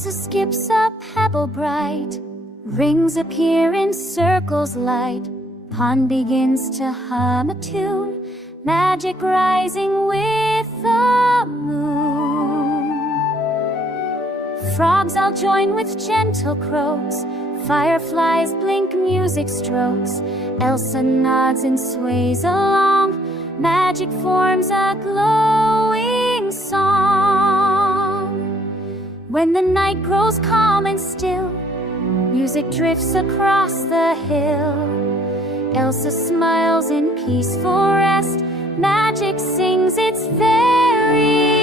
Elsa skips a pebble bright, rings appear in circles light. Pond begins to hum a tune, magic rising with the moon. Frogs all join with gentle croaks, fireflies blink music strokes. Elsa nods and sways along, magic forms a glowing song. When the night grows calm and still, music drifts across the hill. Elsa smiles in peaceful rest, magic sings its very